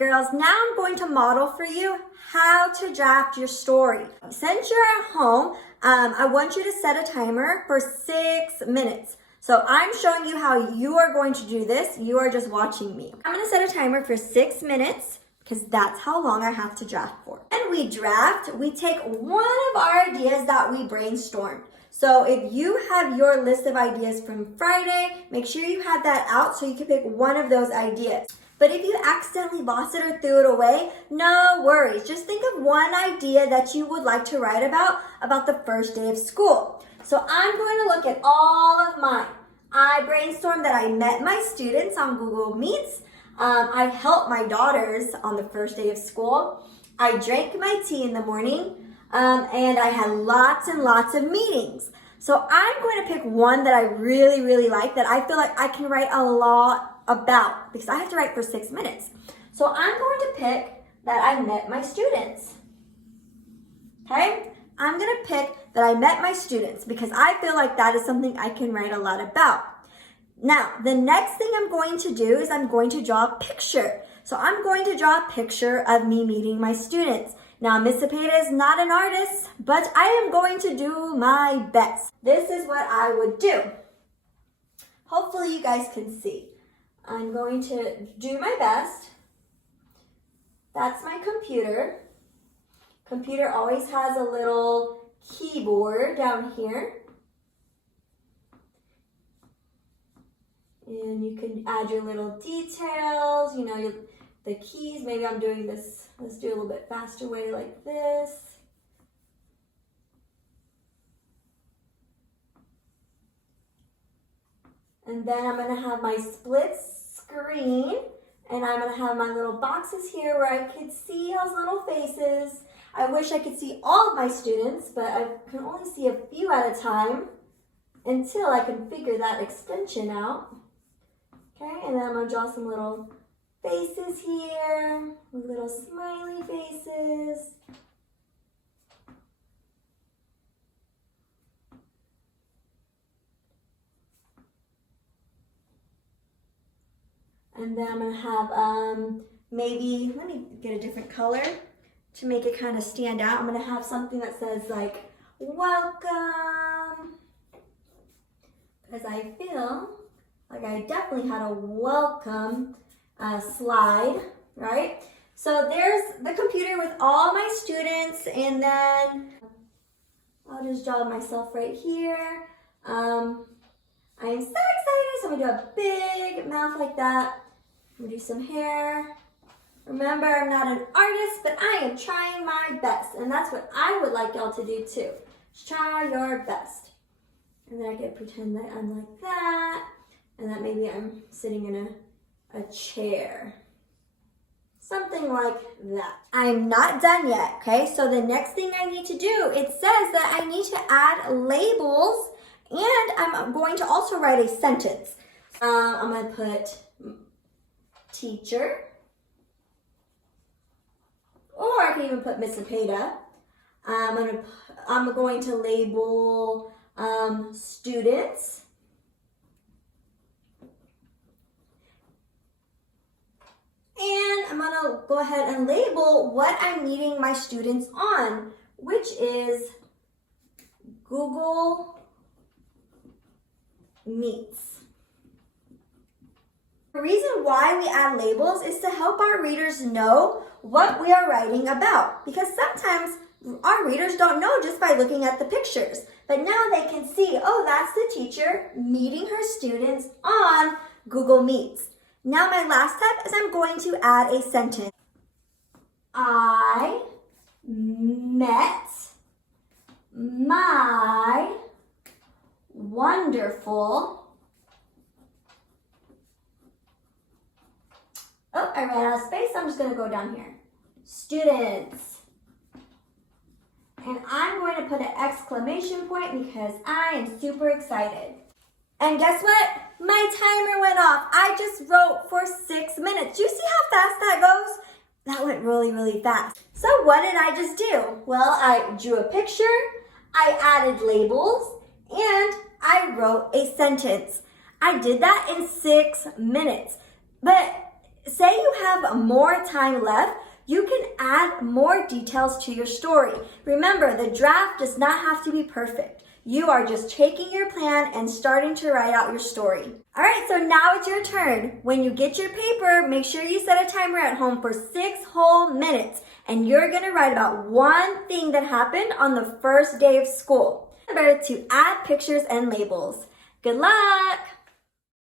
Girls, now I'm going to model for you how to draft your story. Since you're at home, I want you to set a timer for 6 minutes. So I'm showing you how you are going to do this. You are just watching me. I'm going to set a timer for 6 minutes because that's how long I have to draft for. And we draft, we take one of our ideas that we brainstormed. So if you have your list of ideas from Friday, make sure you have that out so you can pick one of those ideas. But if you accidentally lost it or threw it away, no worries. Just think of one idea that you would like to write about the first day of school. So I'm going to look at all of mine. I brainstormed that I met my students on Google Meets. I helped my daughters on the first day of school. I drank my tea in the morning, and I had lots and lots of meetings. So I'm going to pick one that I really, really like, that I feel like I can write a lot about, because I have to write for 6 minutes. So I'm going to pick that I met my students. Okay? I'm going to pick that I met my students because I feel like that is something I can write a lot about. Now, the next thing I'm going to do is I'm going to draw a picture. So I'm going to draw a picture of me meeting my students. Now, Miss Cepeda is not an artist, but I am going to do my best. This is what I would do. Hopefully you guys can see. I'm going to do my best. That's my computer. Computer always has a little keyboard down here. And you can add your little details, you know, the keys. Maybe I'm doing this, let's do a little bit faster way like this. And then I'm going to have my split screen, and I'm going to have my little boxes here where I can see those little faces. I wish I could see all of my students, but I can only see a few at a time until I can figure that extension out. Okay, and then I'm going to draw some little faces here, little smiley faces. And then I'm going to have maybe, let me get a different color to make it kind of stand out. I'm going to have something that says like, welcome. Because I feel like I definitely had a welcome slide, right? So there's the computer with all my students, and then I'll just draw myself right here. I am so excited, so I'm gonna do a big mouth like that. I'm gonna do some hair. Remember, I'm not an artist, but I am trying my best, and that's what I would like y'all to do too. Just try your best. And then I can pretend that I'm like that, and that maybe I'm sitting in a chair. Something like that. I'm not done yet, okay? So the next thing I need to do, it says that I need to add labels, and I'm going to also write a sentence. I'm going to put teacher, or I can even put Miss Cepeda. I'm going to label students. And I'm going to go ahead and label what I'm meeting my students on, which is Google Meets. The reason why we add labels is to help our readers know what we are writing about, because sometimes our readers don't know just by looking at the pictures, but now they can see, oh, that's the teacher meeting her students on Google Meets. Now my last step is I'm going to add a sentence. I met my wonderful, oh, I ran out of space, so I'm just going to go down here. Students. And I'm going to put an exclamation point because I am super excited. And guess what? My timer went off. I just wrote for 6 minutes. You see how fast that goes? That went really, really fast. So what did I just do? Well, I drew a picture, I added labels, and I wrote a sentence. I did that in 6 minutes. But say you have more time left, you can add more details to your story. Remember, the draft does not have to be perfect. You are just taking your plan and starting to write out your story. All right, so now it's your turn. When you get your paper, make sure you set a timer at home for 6 whole minutes. And you're gonna write about one thing that happened on the first day of school. Remember to add pictures and labels. Good luck!